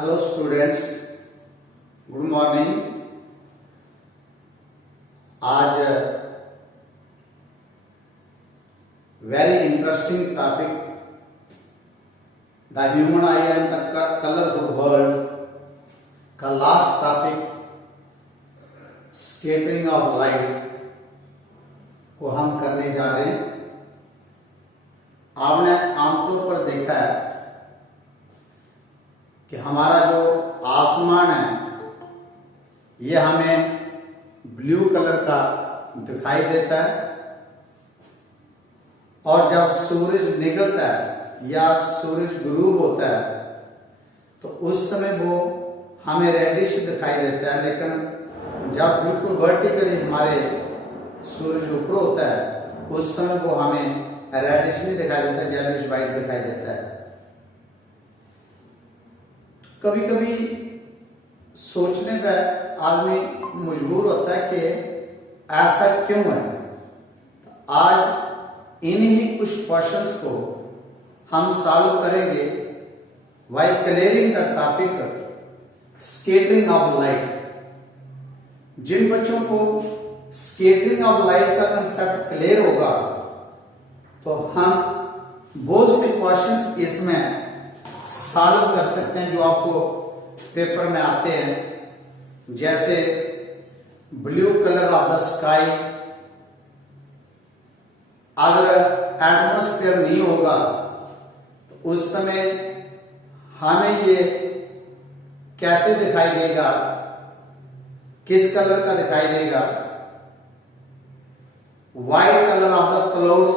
Hello students, good morning. आज very interesting topic, the human eye and the colourful world का last topic scattering of light को हम करने जा रहे हैं। आपने आमतौर पर देखा है कि हमारा जो आसमान है यह हमें ब्लू कलर का दिखाई देता है, और जब सूरज निकलता है या सूरज गुरूब होता है तो उस समय वो हमें रेडिश दिखाई देता है। लेकिन जब बिल्कुल वर्टिकली हमारे सूरज ऊपर होता है उस समय वो हमें रेडिश नहीं दिखाई देता, येलोइश वाइट दिखाई देता है। कभी कभी सोचने पर आदमी मजबूर होता है कि ऐसा क्यों है। आज इन्हीं कुछ क्वेश्चंस को हम सॉल्व करेंगे while clearing the topic scattering of light. जिन बच्चों को स्कैटरिंग ऑफ लाइट का कंसेप्ट क्लियर होगा तो हम बहुत से क्वेश्चंस इसमें सॉल्व कर सकते हैं जो आपको पेपर में आते हैं। जैसे blue colour of the sky, अगर एटमॉस्फेयर नहीं होगा तो उस समय हमें ये कैसे दिखाई देगा, किस कलर का दिखाई देगा। White colour of the clouds,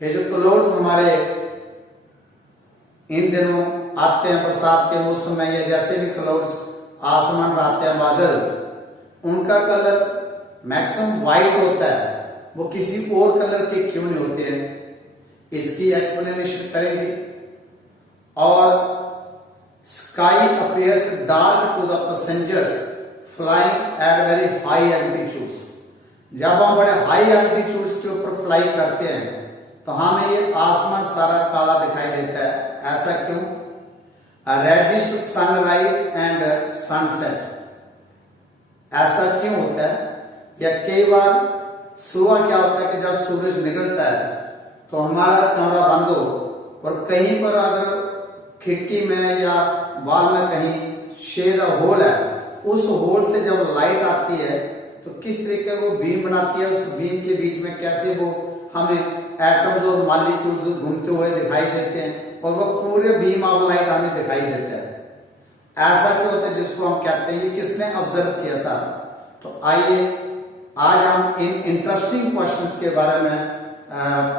ये जो क्लाउड्स हमारे इन दिनों आते हैं बरसात के मौसम में, या जैसे भी क्लाउड्स आसमान में आते हैं बादल, उनका कलर मैक्सिमम व्हाइट होता है। वो किसी और कलर के क्यों नहीं होते हैं, इसकी एक्सप्लेनेशन करेंगे। और sky appears dark to the passengers flying at very high altitudes. जब हम बड़े हाई एल्टीट्यूड्स के ऊपर फ्लाई करते हैं तो हमें ये आसमान सारा काला दिखाई देता है। ऐसा क्यों? रेडिश सनराइज एंड सनसेट, ऐसा क्यों होता है? या कई बार सुबह क्या होता है कि जब सूरज निकलता है तो हमारा कमरा बंद हो और कहीं पर अगर खिड़की में या वॉल में कहीं शेड होल है, उस होल से जब लाइट आती है तो किस तरीके वो बीम बनाती है, उस बीम के बीच में कैसे वो हमें एटम्स और मॉलिक्यूल्स घूमते हुए दिखाई देते हैं और वो पूरे बीम ऑफ लाइट हमें दिखाई देता है। ऐसा क्यों होता है, जिसको हम कहते हैं ये किसने ऑब्जर्व किया था। तो आइए आज हम इन इंटरेस्टिंग क्वेश्चंस के बारे में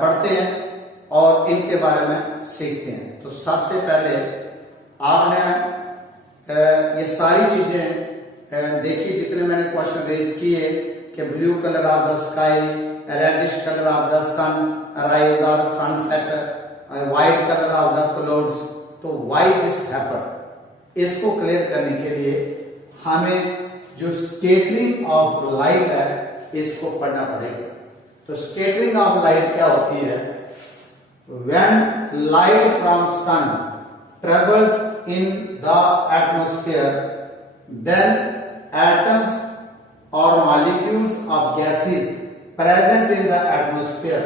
पढ़ते हैं और इनके बारे में सीखते हैं। तो सबसे पहले आपने ये सारी चीजें देखी जितने मैंने क्वेश्चन रेज किए कि blue colour of the sky, reddish colour of the sunrise और sunset, white colour of the clouds. तो व्हाई दिस हैपन, इसको क्लियर करने के लिए हमें जो स्कैटरिंग ऑफ लाइट है इसको पढ़ना पड़ेगा। तो स्कैटरिंग ऑफ लाइट क्या होती है? When light from sun travels in the atmosphere then atoms और molecules of gases present in the atmosphere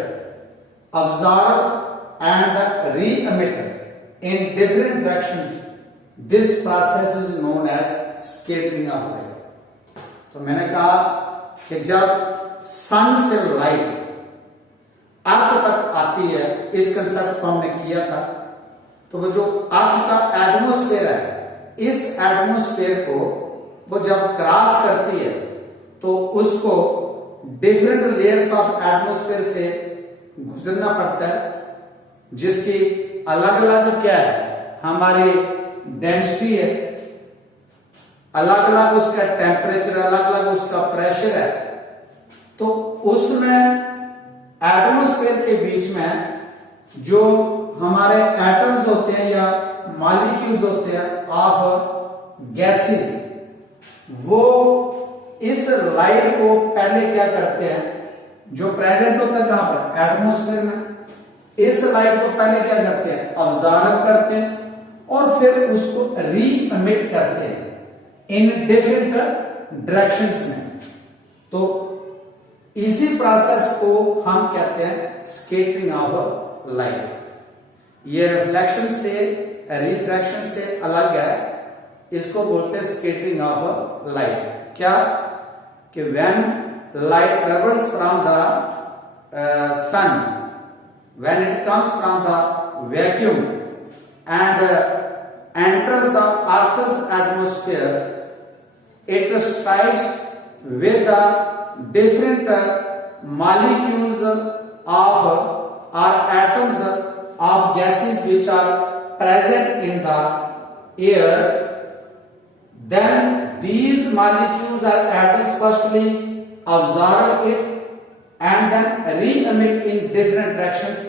absorb and re-emit in different directions. This process is known as scattering of light. तो मैंने कहा कि जब सन से light अर्थ तक आती है, इस कंसेप्ट को हमने किया था, तो वो जो अर्थ का एटमॉस्फेयर है, इस एटमॉस्फेयर को वो जब क्रॉस करती है तो उसको डिफरेंट लेयर्स ऑफ एटमॉस्फेयर से गुजरना पड़ता है, जिसकी अलग अलग क्या है, हमारी डेंसिटी है, अलग अलग उसका टेम्परेचर, अलग अलग उसका प्रेशर है। तो उसमें एटमॉस्फेयर के बीच में जो हमारे एटम्स होते हैं या मॉलिक्यूल्स होते हैं ऑफ गैसेस, वो इस लाइट को पहले क्या करते हैं, जो प्रेजेंट होता है कहां पर, एटमॉस्फेयर में, इस लाइट को पहले क्या करते हैं, ऑब्जर्व करते हैं और फिर उसको री एमिट करते हैं इन डिफरेंट डायरेक्शंस में। तो इसी प्रोसेस को हम कहते हैं स्कैटरिंग ऑफ लाइट। ये रिफ्लेक्शन से रिफ्रैक्शन से अलग है, इसको बोलते हैं स्कैटरिंग ऑफ लाइट। क्या कि when light travels from the sun, when it comes from the vacuum and enters the earth's atmosphere, it strikes with the different molecules of or atoms of gases which are present in the air. Then these molecules or atoms firstly absorb it and then re-emit in different directions.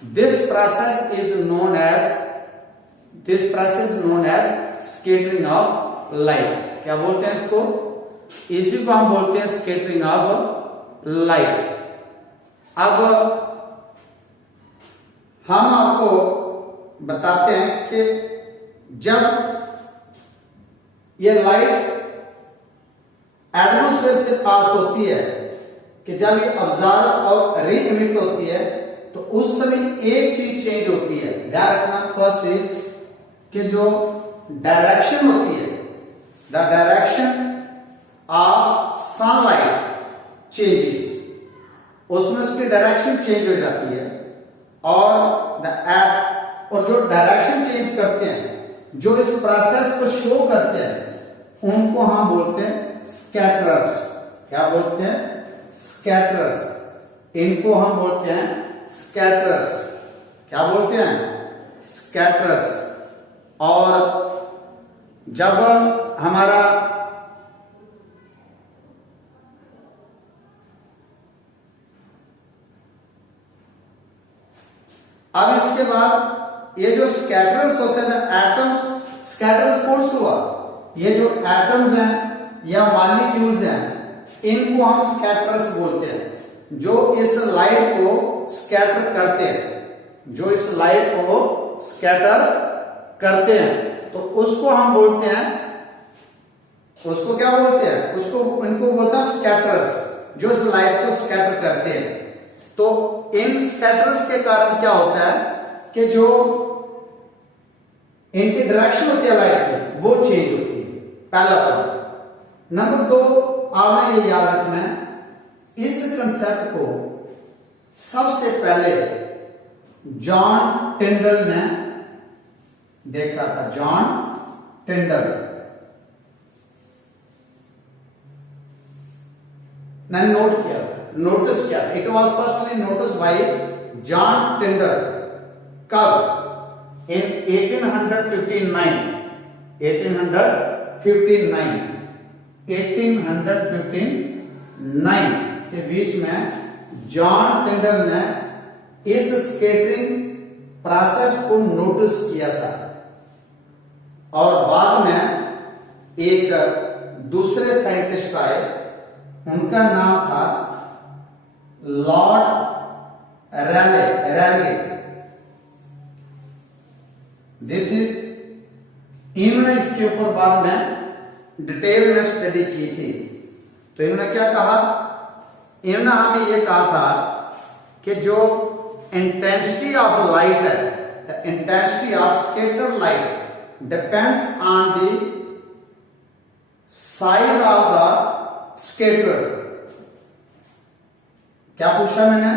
This process is known as scattering of light. क्या बोलते हैं इसको? इसी को हम बोलते हैं scattering of light. अब हम आपको बताते हैं कि जब ये लाइट एटमॉस्फेयर से पास होती है, कि जब ये ऑब्जर्व और री एमिट होती है, तो उस समय एक चीज चेंज होती है। ध्यान रखना, फर्स्ट चीज कि जो डायरेक्शन होती है, the direction of sunlight changes, उसमें उसकी डायरेक्शन चेंज हो जाती है। और जो डायरेक्शन चेंज करते हैं, जो इस प्रोसेस को शो करते हैं, उनको हम बोलते हैं स्कैटरर्स। क्या बोलते हैं? स्कैटरर्स। इनको हम बोलते हैं स्कैटरर्स। क्या बोलते हैं? स्कैटरर्स। और जब हमारा अब इसके बाद ये जो स्कैटरर्स होते हैं, एटम्स, स्कैटरर्स कौन सा हुआ? ये जो एटम्स हैं या मॉलिक्यूल्स हैं, इनको हम स्कैटरर्स बोलते हैं, जो इस लाइट को स्कैटर करते हैं, जो इस लाइट को स्कैटर करते हैं। तो उसको हम बोलते हैं, उसको क्या बोलते हैं? उसको, इनको बोलते हैं स्कैटरर्स, जो इस लाइट को स्कैटर करते हैं। तो इन स्कैटरर्स के कारण क्या होता है कि जो इनकी डायरेक्शन होती है लाइट की, वो चेंज होती है। पहला पॉइंट। नंबर 2, आपने ये याद रखना है, इस कंसेप्ट को सबसे पहले जॉन टिंडल ने देखा था। जॉन टिंडल ने नोट किया था, नोटिस किया। It was firstly notice bye John टिंडल। कब? इन 1859 के बीच में जॉन टिंडल ने इस स्कैटरिंग प्रोसेस को नोटिस किया था। और बाद में एक दूसरे साइंटिस्ट आए, उनका नाम था लॉर्ड रैले। दिस इज, इन्होंने इसके ऊपर बाद में डिटेल में स्टडी की थी। तो इन्होंने क्या कहा? इन्होंने हमें यह कहा था कि जो इंटेंसिटी ऑफ लाइट है, the intensity of scattered light depends on the size of the scatter. क्या पूछा मैंने?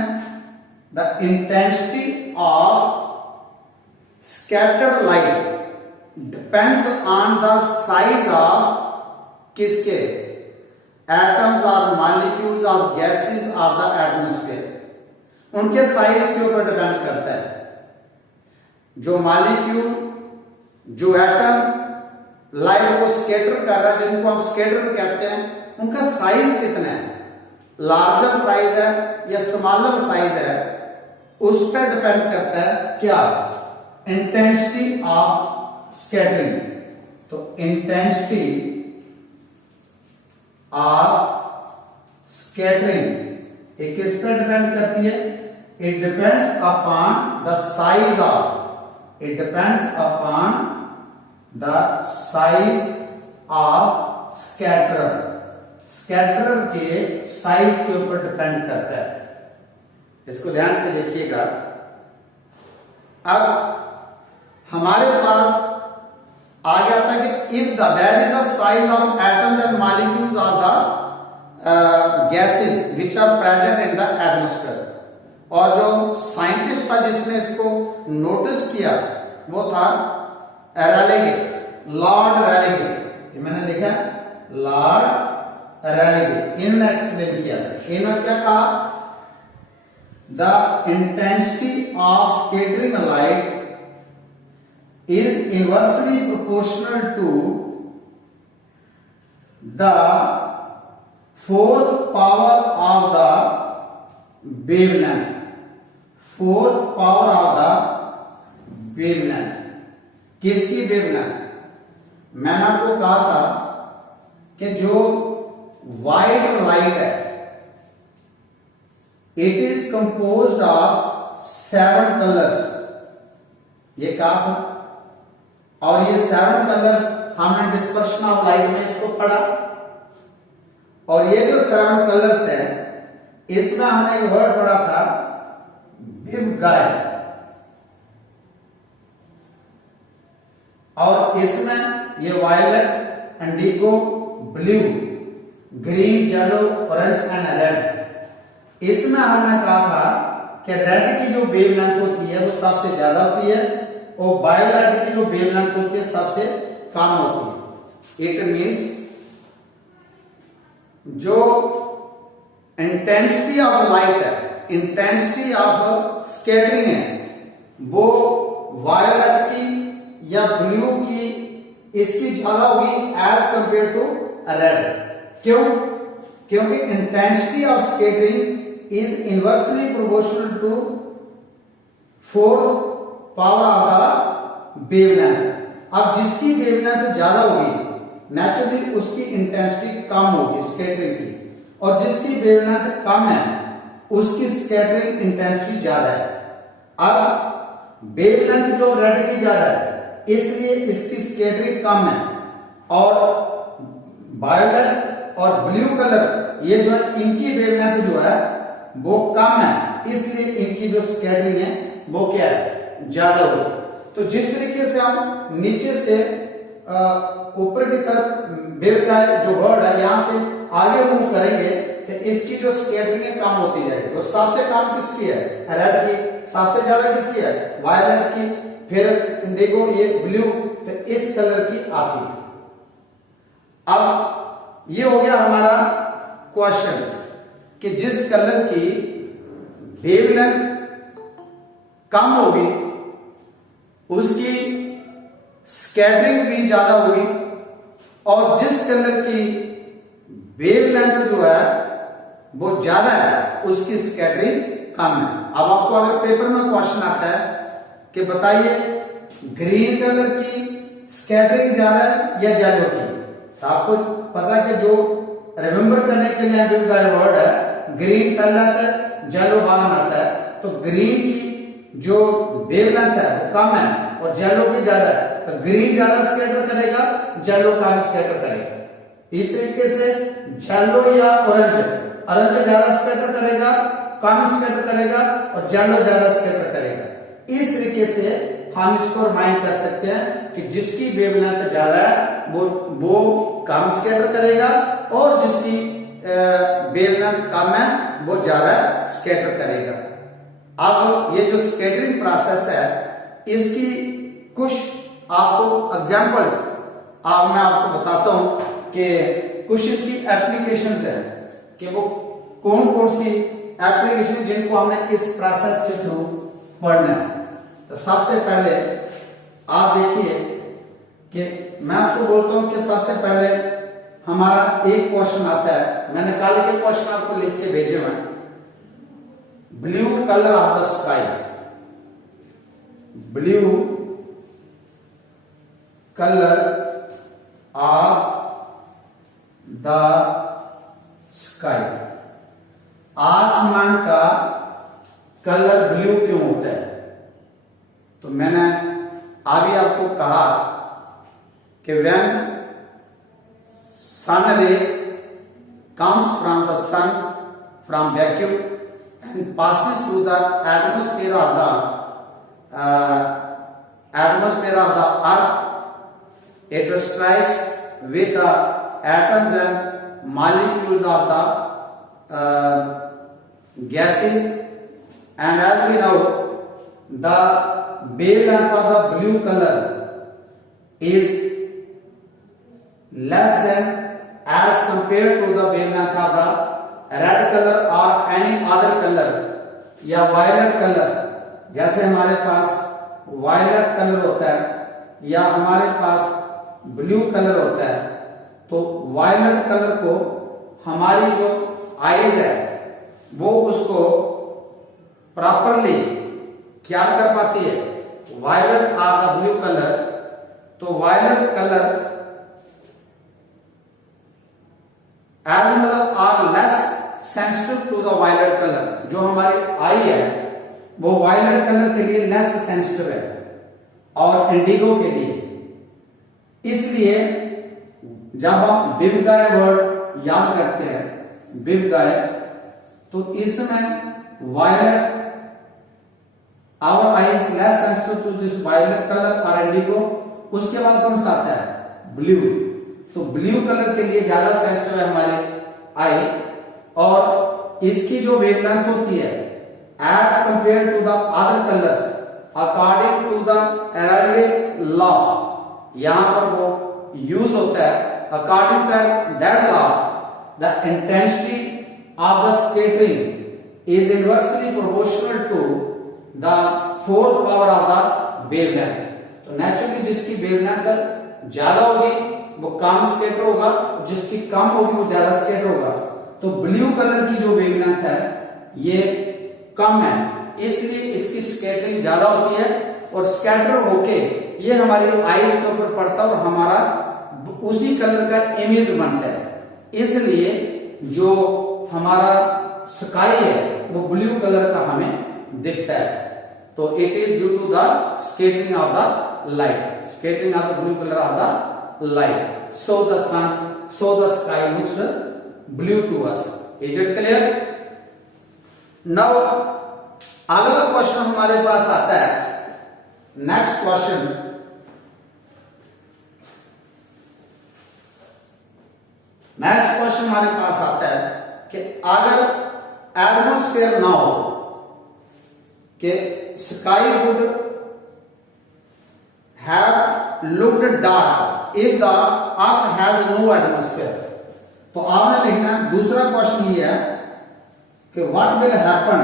The intensity of scattered light depends on the size of किसके? एटम्स और molecules of gases of the atmosphere. उनके size के ऊपर depend करता है। जो मॉलिक्यूल, जो एटम लाइट को स्कैटर कर रहा है, जिनको हम स्कैटर कहते हैं, उनका साइज कितना है? लार्जर साइज है या स्मॉलर साइज है, उस पर डिपेंड करता है क्या? Intensity of scattering. तो इंटेंसिटी ऑफ स्कैटरिंग एक किस पर डिपेंड करती है? It depends upon the size of, it depends upon the size of scatterer, scatterer के साइज के ऊपर डिपेंड करता है। इसको ध्यान से देखिएगा। अब हमारे पास आ गया था कि if that is the size of atoms and molecules of the gases which are present in the atmosphere, और जो साइंटिस्ट था जिसने इसको नोटिस किया वो था रैलेगे, लॉर्ड रैलेगे। मैंने लिखा लॉर्ड रैलेगे, इन्होंने एक्सप्लेन किया। इन्होंने क्या कहा? The intensity of scattering light is inversely proportional to the fourth power of the wavelength, fourth power of the wavelength। किसकी wavelength? मैंने आपको कहा था कि जो white light है it is composed of 7 colors, ये कहा था। और ये 7 कलर्स हमने डिस्पर्शन ऑफ लाइट में इसको पढ़ा। और ये जो 7 कलर्स है इसमें हमने एक वर्ड पढ़ा था विवगाय, और इसमें ये violet, indigo, blue, green, yellow, orange and red. इसमें हमने कहा था कि रेड की जो वेवलेंथ होती है वो सबसे ज्यादा होती है और वायलेट की जो वेवलेंथ होती है सबसे कम होती है। इट मींस जो इंटेंसिटी ऑफ लाइट है, इंटेंसिटी ऑफ स्कैटरिंग है, वो वायलेट की या ब्लू की इसकी ज्यादा होगी एज कंपेयर टू रेड। क्यों? क्योंकि intensity of scattering is inversely proportional to fourth power of the wavelength. अब जिसकी वेवलेंथ ज्यादा होगी नेचुरली उसकी इंटेंसिटी कम होगी स्कैटरिंग की, और जिसकी वेवलेंथ कम है उसकी स्कैटरिंग इंटेंसिटी ज्यादा है। अब वेवलेंथ जो रेड की ज्यादा है इसलिए इसकी स्कैटरिंग कम है, और वायलेट और ब्लू कलर ये जो है इनकी वेवलेंथ जो है वो कम है, इसलिए इनकी जो स्कैटरिंग है वो क्या है? ज्यादा होगी। तो जिस तरीके से हम नीचे से ऊपर की तरफ वेवगाइड जो वर्ड है यहां से आगे मूव करेंगे तो इसकी जो स्कैटरिंग है कम होती जाएगी। और सबसे कम किसकी है? रेड की। सबसे ज्यादा किसकी है? वायलेट की, फिर इंडिगो, ये ब्लू, तो इस कलर की आती है। अब ये हो गया हमारा क्वेश्चन कि जिस कलर की वेवलेंथ कम होगी उसकी स्कैटरिंग भी ज्यादा होगी, और जिस कलर की वेवलेंथ जो है वो ज्यादा है उसकी स्कैटरिंग कम है। अब आपको अगर पेपर में क्वेश्चन आता है कि बताइए ग्रीन कलर की स्कैटरिंग ज्यादा है या येलो की, तो आपको पता है कि जो रिमेंबर करने के लिए वर्ड है ग्रीन पहला आता है, येलो बाद में आता है। तो ग्रीन की जो वेवलेंथ है वो कम है और येलो की ज्यादा है, तो ग्रीन ज्यादा स्कैटर करेगा, येलो कम स्कैटर करेगा। इस तरीके से येलो या ऑरेंज, ऑरेंज ज्यादा स्कैटर करेगा, कम स्कैटर करेगा, और येलो ज्यादा स्कैटर करेगा। इस तरीके से हम इसको रिमाइंड कर सकते हैं कि जिसकी वेवलेंथ ज्यादा है वो कम स्कैटर करेगा, और जिसकी वेवलेंथ कम है वो ज्यादा स्कैटर करेगा। अब ये जो स्कैटरिंग प्रोसेस है इसकी कुछ आपको एग्जांपल्स मैं आपको बताता हूं कि कुछ इसकी एप्लीकेशंस है कि वो कौन कौन सी एप्लीकेशन जिनको हमने इस प्रोसेस के थ्रू पढ़ना है। तो सबसे पहले आप देखिए कि मैं आपको बोलता हूं कि सबसे पहले हमारा एक क्वेश्चन आता है, मैंने कल के क्वेश्चन आपको लिख के भेजे हुए हैं। Blue colour of the sky, blue colour of the sky, आसमान का कलर ब्लू क्यों होता है? तो मैंने अभी आपको कहा कि when sun rays comes from the sun from vacuum and passes through the atmosphere of the earth, it strikes with the atoms and molecules of the gases, and as we know, the wavelength of the blue color is less than as compared to the wavelength of the red color or any other color या violet color। जैसे हमारे पास violet color होता है या हमारे पास blue colour होता है, तो वायलेट कलर को हमारी जो आईज है वो उसको प्रॉपरली क्या कर पाती है, वायलेट और द ब्लू कलर। तो वायलेट कलर मतलब are less sensitive to the violet colour. जो हमारी आई है वो वायलेट कलर के लिए लेस सेंसिटिव है और इंडिगो के लिए। इसलिए जब हम विवगाय वर्ड याद करते हैं, विवगाय, तो इसमें violet, our eye is less sensitive to this violet colour और इंडिगो। उसके बाद कौन सा आता है, ब्लू। तो ब्लू कलर के लिए ज्यादा सेंसिटिव है हमारे आई, और इसकी जो वेवलेंथ होती है as compare to the other colours according to the heraldic law, यहां पर वो यूज होता है according to that law the intensity of the scattering is inversely proportional to the fourth power of the wavelength. तो naturally जिसकी wavelength ज्यादा होगी वो कम स्कैटर होगा, जिसकी कम होगी वो ज्यादा स्कैटर होगा। तो ब्लू कलर की जो वेवलेंथ है ये कम है, इसलिए इसकी स्कैटरिंग ज्यादा होती है और स्कैटर होके ये हमारी आईज के ऊपर पड़ता है और हमारा उसी कलर का इमेज बनता है। इसलिए जो हमारा स्काई है वो ब्लू कलर का हमें दिखता है। तो it is due to the scattering of the light, scattering of the blue colour of the light, so the sky looks blue to us. Is it clear? Now अगला question हमारे पास आता है, next question, हमारे पास आता है कि अगर atmosphere ना हो, कि sky would have looked dark if the earth has no atmosphere। तो आपने लिखना दूसरा क्वेश्चन ये है कि what will happen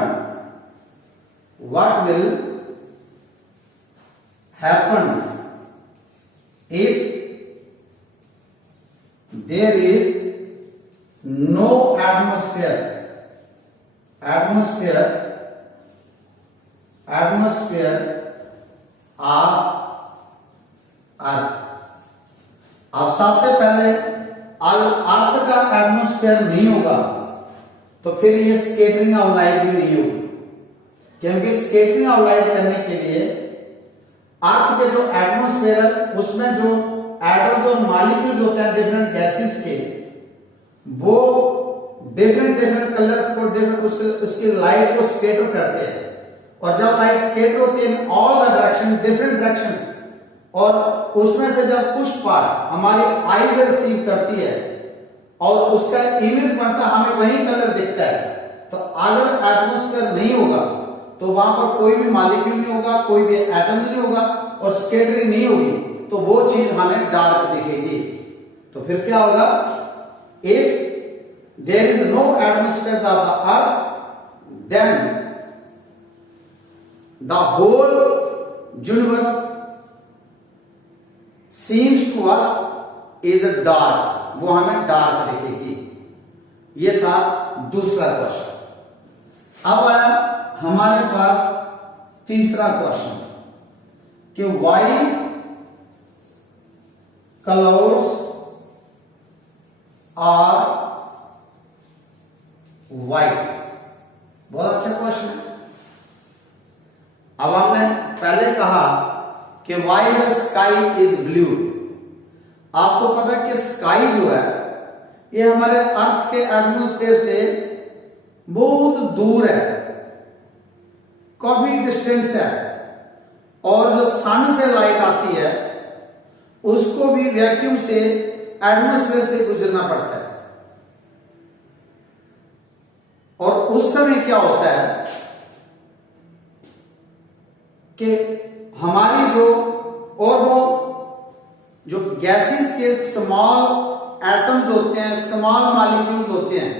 if there is no atmosphere of earth। अब सबसे पहले अर्थ का एटमॉस्फेयर नहीं होगा तो फिर ये स्कैटरिंग ऑफ लाइट भी नहीं होगी, क्योंकि स्कैटरिंग ऑफ लाइट करने के लिए अर्थ के जो एटमॉस्फेयर है उसमें जो एटम्स और मॉलिक्यूल्स होते हैं डिफरेंट गैसेस के, वो डिफरेंट कलर्स को उसकी लाइट को स्कैटर करते हैं। और जब लाइट स्कैटर होती है all the direction, different directions, और उसमें से जब कुछ पार्ट हमारी आईज रिसीव करती है और उसका इमेज बनता है, हमें वही कलर दिखता है। तो अगर एटमॉस्फेयर नहीं होगा तो वहां पर कोई भी मॉलिक्यूल नहीं होगा, कोई भी एटम्स नहीं होगा और स्कैटरिंग नहीं होगी, तो वो चीज हमें डार्क दिखेगी। तो फिर क्या होगा, if there is no atmosphere of the earth then the whole universe seems to us is dark, वो हमें डार्क दिखेगी। ये था दूसरा क्वेश्चन। अब आया हमारे पास तीसरा क्वेश्चन कि why clouds are white। बहुत अच्छा क्वेश्चन है। अब हमने पहले कहा कि why the sky is blue। आपको पता है कि स्काई जो है ये हमारे अर्थ के एटमॉस्फेयर से बहुत दूर है, काफी डिस्टेंस है, और जो सन से लाइट आती है उसको भी वैक्यूम से एटमॉस्फेयर से गुजरना पड़ता है। और उस समय क्या होता है कि हमारी जो और वो जो गैसेस के स्मॉल एटम्स होते हैं, स्मॉल मॉलिक्यूल्स होते हैं,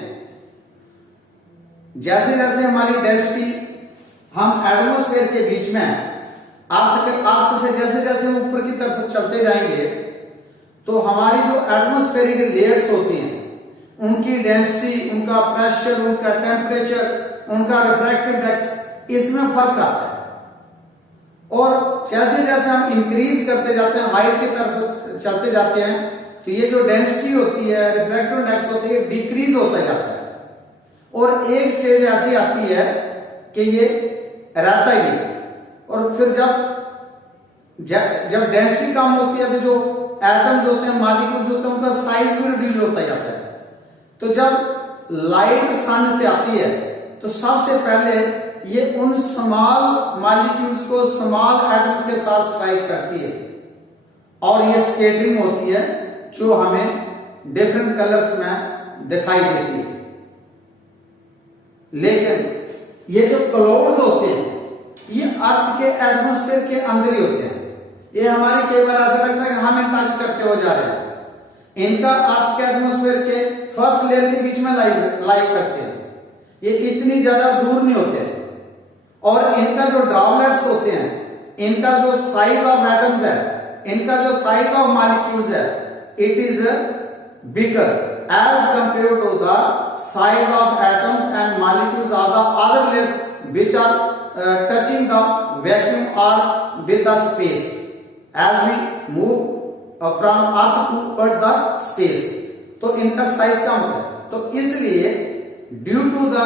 जैसे जैसे हमारी डेंसिटी हम एटमॉस्फेयर के बीच में अर्थ से जैसे जैसे ऊपर की तरफ चलते जाएंगे तो हमारी जो एटमॉस्फेरिक लेयर्स होती हैं उनकी डेंसिटी, उनका प्रेशर, उनका टेम्परेचर, उनका रिफ्रैक्टिव इंडेक्स, इसमें फर्क आता है। और जैसे जैसे हम इंक्रीज करते जाते हैं, हाइट की तरफ चलते जाते हैं, तो ये जो डेंसिटी होती है, रिफ्रैक्टिव इंडेक्स होती है, डिक्रीज होता जाता है। और एक स्टेज ऐसी आती है कि ये रहता ही नहीं। और फिर जब डेंसिटी कम होती है तो जो एटम्स होते हैं, मॉलिक्यूल्स होते हैं, उनका साइज भी रिड्यूस होता जाता है। तो जब लाइट सन से आती है तो सबसे पहले ये उन स्मॉल मॉलिक्यूल्स को स्मॉल एटम्स के साथ स्ट्राइक करती है और ये स्कैटरिंग होती है जो हमें डिफरेंट कलर्स में दिखाई देती है। लेकिन ये जो क्लाउड्स होते हैं ये अर्थ के एटमॉस्फेयर के अंदर ही होते हैं। ये हमारी कई बार ऐसा लगता है कि हम टच करते हो जा रहे हैं। इनका अर्थ के एटमॉस्फेयर के फर्स्ट लेयर के बीच में लाइक करते हैं। ये इतनी ज्यादा दूर नहीं होते हैं। और इनका जो ड्रॉपलेट्स होते हैं, इनका जो साइज ऑफ एटम्स है, इनका जो साइज ऑफ मॉलिक्यूल्स है, it is bigger as compare to the size of atoms and molecules of the other layers which are touching the vacuum or with the space as we move from earth towards the space। तो इनका size कम है। तो इसलिए due to the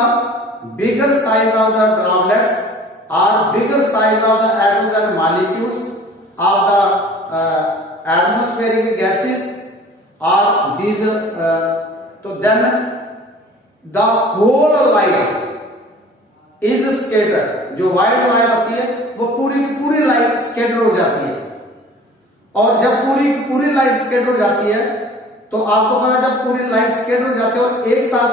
bigger size of the droplets और bigger size of the atoms and molecules of the atmospheric gases और these तो then the whole light is scattered. जो white light आती है वो पूरी की पूरी लाइट स्कैटर हो जाती है। और जब पूरी की पूरी लाइट स्कैटर हो जाती है तो आपको पता है जब पूरी लाइट स्कैटर हो जाती है और एक साथ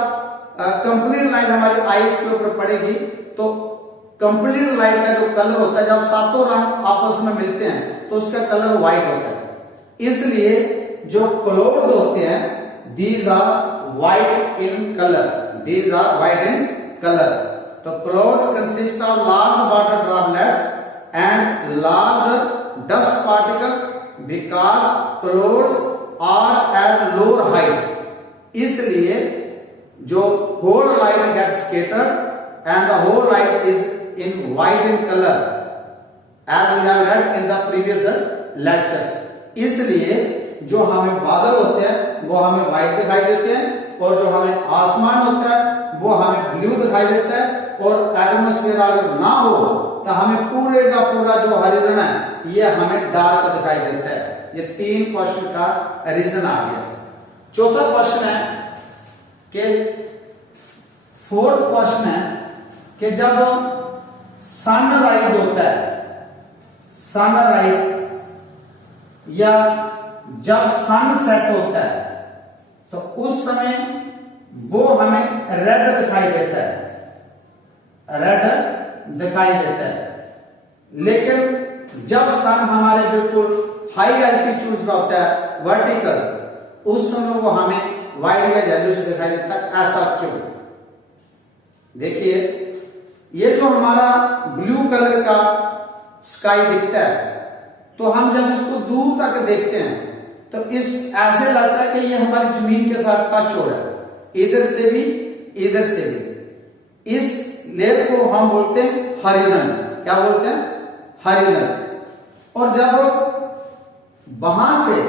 कंप्लीट लाइट हमारी आईज के ऊपर पड़ेगी तो कंप्लीट लाइट का जो कलर होता है, जब सातों रंग आपस में मिलते हैं तो उसका कलर व्हाइट होता है। इसलिए जो क्लाउड्स होते हैं these are white in colour, these are white in colour. तो clouds consist of large water droplets and large dust particles because clouds are at lower height। इसलिए जो whole light gets scattered and the whole light is in white in color as we have read in the previous lectures। इसलिए जो हमें बादल होते हैं वो हमें व्हाइट दिखाई देते हैं और जो हमें आसमान होता है वो हमें ब्लू दिखाई देता है। और एटमॉस्फेयर अगर ना हो तो हमें पूरे का पूरा जो हॉरिजॉन है ये हमें डार्क दिखाई देता है। ये 3 क्वेश्चन का रीजन आ गया। चौथा क्वेश्चन है कि फोर्थ क्वेश्चन है कि जब सनराइज होता है, सनराइज या जब सन सेट होता है तो उस समय वो हमें रेड दिखाई देता है, रेड दिखाई देता है। लेकिन जब सन हमारे बिल्कुल हाई एल्टीट्यूड का होता है, वर्टिकल, उस समय वो हमें व्हाइट या येलोइश दिखाई देता है। ऐसा क्यों? देखिए ये जो हमारा ब्लू कलर का स्काई दिखता है तो हम जब इसको दूर तक देखते हैं तो इस ऐसे लगता है कि ये हमारी जमीन के साथ टच हो रहा है, इधर से भी इधर से भी। इस लेयर को हम बोलते हैं हॉरिजॉन। क्या बोलते हैं? हॉरिजॉन। और जब वहां से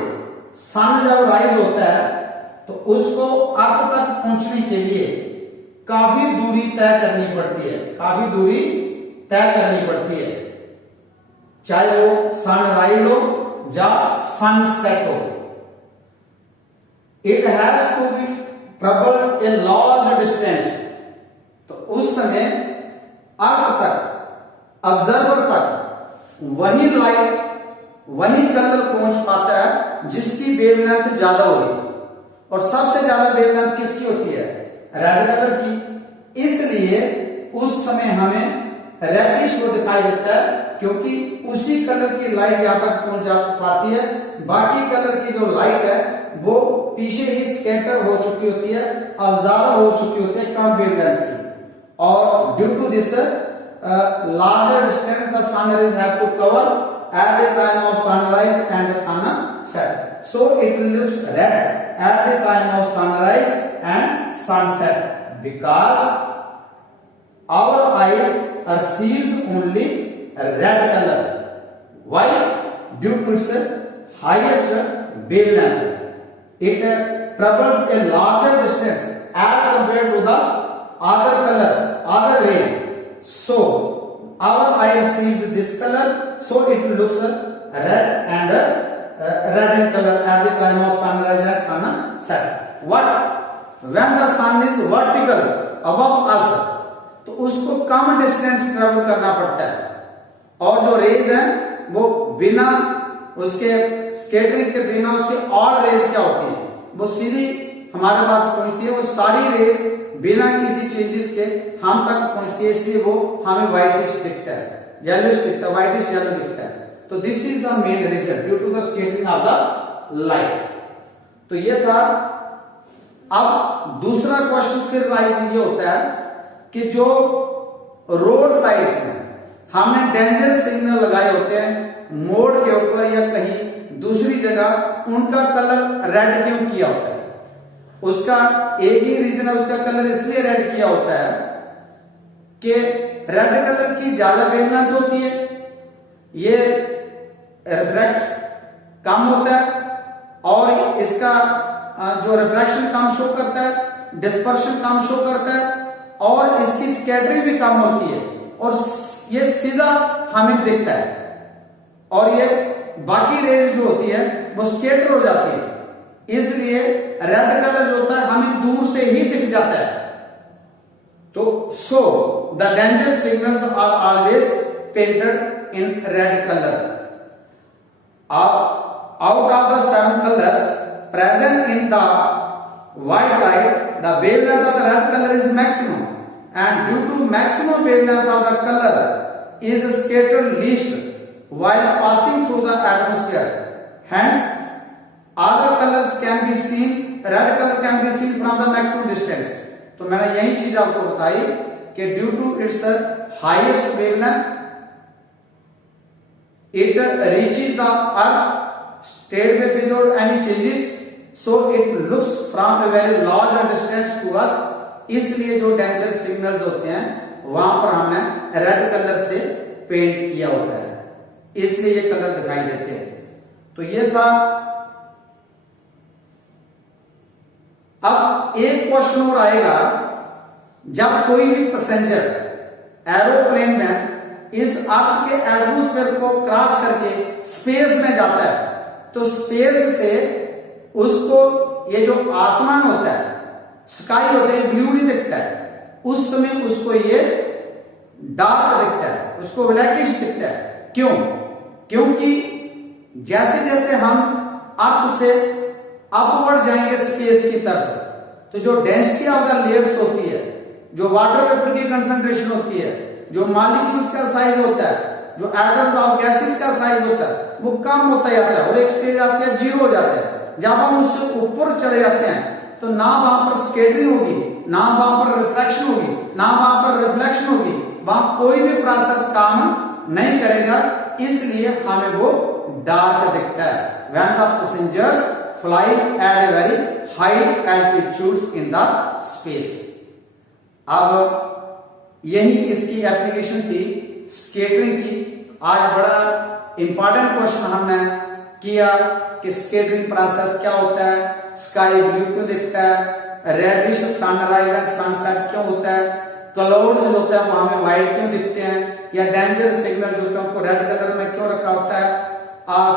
सन जब राइज होता है तो उसको अर्थ तक पहुंचने के लिए काफी दूरी तय करनी पड़ती है, काफी दूरी तय करनी पड़ती है, चाहे वो सनराइज हो या सनसेट हो। It has to be travelled a large distance. तो उस समय अर्थ तक, ऑब्जर्वर तक वही लाइट, वही कलर पहुंच पाता है जिसकी वेवलेंथ ज्यादा होगी। और सबसे ज्यादा वेवलेंथ किसकी होती है? रेड कलर की। इसलिए उस समय हमें रेडिश वो दिखाई देता है, क्योंकि उसी कलर की लाइट यहां तक पहुंच जा पाती है। बाकी कलर की जो लाइट है वो पीछे ही स्कैटर हो चुकी होती है, ऑब्जर्व हो चुकी होती है कम वेवलेंथ की। और due to this larger distance the sun rays have to cover at the time of sunrise and sunset, so it looks red at the time of sunrise and sunset because our eyes perceives only red color. Why? Due to its highest wavelength, it travels a larger distance as compared to the other colors, other rays. So our eye sees this color, so it looks red and red in color at the time of sunrise and sunset. What? When the sun is vertical above us, तो उसको कम distance travel करना पड़ता है, और जो raise है वो बिना उसके स्कैटरिंग के, बिना उसके और रेज क्या होती है, वो सीधी हमारे पास पहुंचती है। वो सारी रेज बिना किसी चेंजेस के हम तक पहुंचती है, इसलिए वो हमें व्हाइटिश दिखता है, येलोइश दिखता है, व्हाइटिश येलो दिखता है। तो this is the main reason due to the scattering of the light. तो ये था। अब दूसरा क्वेश्चन फिर राइज ये होता है कि जो रोड साइड्स में हमने डेंजर सिग्नल लगाए होते हैं मोड़ के ऊपर या कहीं दूसरी जगह, उनका कलर रेड क्यों किया होता है? उसका एक ही रीजन है, उसका कलर इसलिए रेड किया होता है कि रेड कलर की ज्यादा वेवलेंथ होती है, ये रिफ्रैक्ट कम होता है, और इसका जो रिफ्रैक्शन कम शो करता है, डिस्पर्शन कम शो करता है, और इसकी स्कैटरिंग भी कम होती है, और ये सीधा हमें दिखता है, और ये बाकी रेज जो होती है वो स्कैटर हो जाती है। इसलिए रेड कलर जो होता है हमें दूर से ही दिख जाता है। तो so the danger signals are always painted in red colour. Out of the 7 colours present in the white light, the wavelength of the red color is maximum, and due to maximum wavelength of the color is scattered least while passing through the atmosphere. Hence, other colors can be seen, red color can be seen from the maximum distance. तो मैंने यही चीज आपको बताई कि due to its highest wavelength, it reaches the earth stayed without any changes. So it looks from a very larger distance to us. इसलिए जो danger signals होते हैं वहां पर हमने रेड कलर से पेंट किया होता है, इसलिए ये कलर दिखाई देते हैं। तो ये था। अब एक क्वेश्चन और आएगा, जब कोई भी पैसेंजर एरोप्लेन में इस अर्थ के एटमॉस्फेयर को क्रॉस करके स्पेस में जाता है, तो स्पेस से उसको ये जो आसमान होता है, स्काई होता है, ब्लू नहीं दिखता है, उस समय उसको ये डार्क दिखता है, उसको ब्लैकिश दिखता है। क्यों? क्योंकि जैसे जैसे हम अर्थ से अपवर्ड जाएंगे स्पेस की तरफ, तो जो डेंसिटी ऑफ द लेयर्स होती है, जो वाटर वेपर की कंसंट्रेशन होती है, जो मॉलिक्यूल्स का साइज होता है, जो एटम्स ऑफ गैसेस का साइज होता है, वो कम होता जाता है, और एक स्टेज आती है जीरो हो जाता है। जब हम उससे ऊपर चले जाते हैं तो ना वहां पर स्कैटरिंग होगी, ना वहां पर रिफ्रैक्शन होगी, ना वहां पर रिफ्लेक्शन होगी, वहां कोई भी प्रोसेस काम नहीं करेगा, इसलिए हमें वो डार्क दिखता है। When the passengers fly at a very high altitudes in the space. अब यही इसकी एप्लीकेशन थी स्कैटरिंग की। आज बड़ा इंपॉर्टेंट क्वेश्चन हमने किया कि स्कैटरिंग प्रोसेस क्या होता है, स्काई ब्लू क्यों दिखता है, रेडिश सनराइज एंड सनसेट क्यों होता है, क्लाउड्स जो होता है वो हमें व्हाइट क्यों दिखते हैं, या डेंजर सिग्नल जो होता है उनको रेड कलर में क्यों रखा होता है,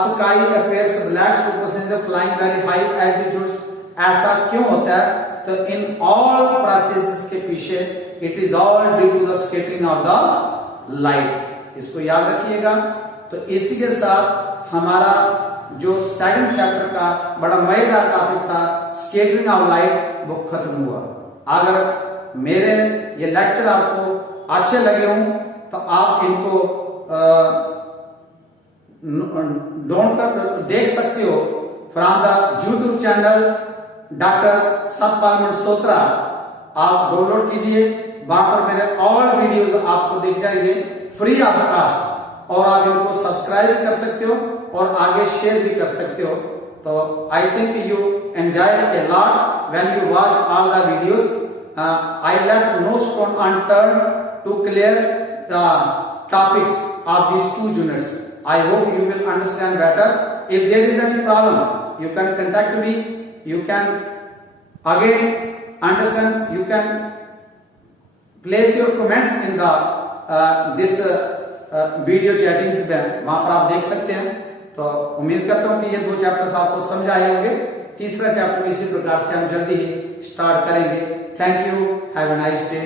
sky appears black to passenger flying very high altitudes, ऐसा क्यों होता है? तो इन ऑल प्रोसेस के पीछे it is all due to the scattering of the light. इसको याद रखिएगा। तो इसी के साथ हमारा जो सेकंड चैप्टर का बड़ा मजेदार टॉपिक था स्कैटरिंग ऑफ लाइट, वो खत्म हुआ। अगर मेरे ये लेक्चर आपको अच्छे लगे हों तो आप इनको देख सकते हो from the YouTube channel doctor Satpal Malhotra. आप डाउनलोड कीजिए, वहां पर मेरे ऑल वीडियोस आपको दिख जाएंगे फ्री ऑफ कॉस्ट, और आप इनको सब्सक्राइब कर सकते हो और आगे शेयर भी कर सकते हो। तो I think you enjoy a lot when you watch all the videos. I left no stone unturned to clear the topics of these 2 units. I hope you will understand better. If there is any problem, you can contact me. You can again understand. You can place your comments in the this video chattings में, वहां पर आप देख सकते हैं। तो उम्मीद करता हूं कि ये 2 चैप्टर्स आपको समझ आए होंगे। तीसरा चैप्टर इसी प्रकार से हम जल्दी ही स्टार्ट करेंगे। Thank you, have a nice day.